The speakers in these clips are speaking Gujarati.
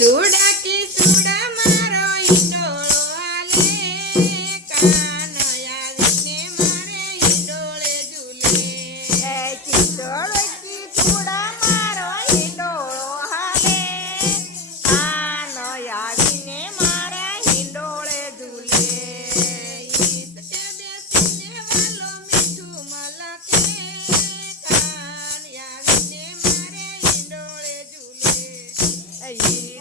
કિસુડા કિસુડા મારો ઈંડોળો હાલે કાન આવીને મારે ઈંડોળે ઝૂલે. એ ચિંદોળ ચીચુડા મારો હિંડોળો હાલે કાનો આવીને મારા હિંડોળે ઝૂલે. ઈત કે બેસીને વાલો મીઠું મલકે કાન આવીને મારે ઈંડોળે ઝૂલે. ઈદ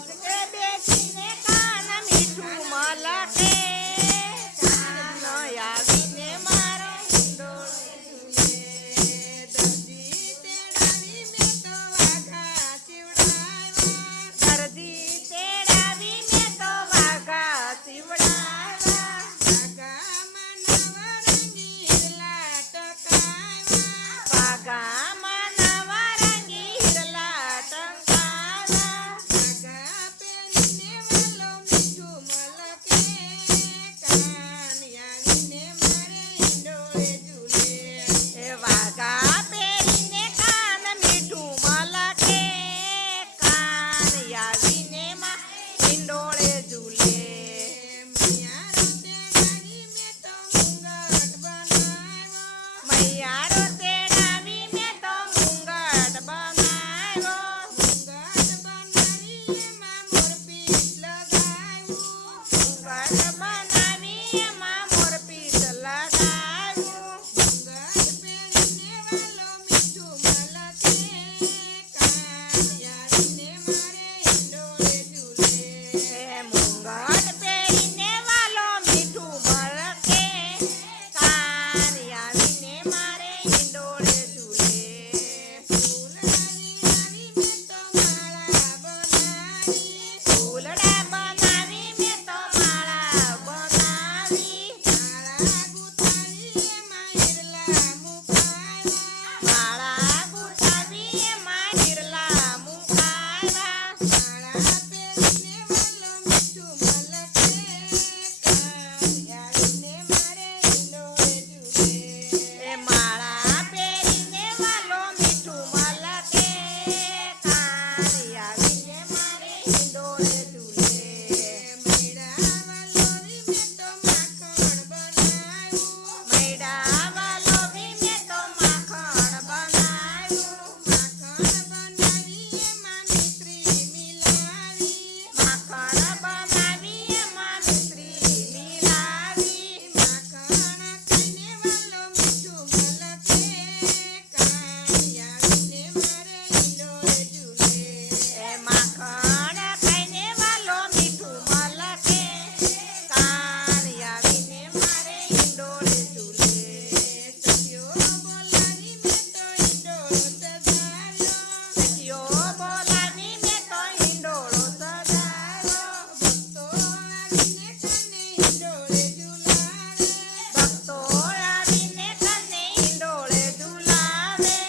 Amen.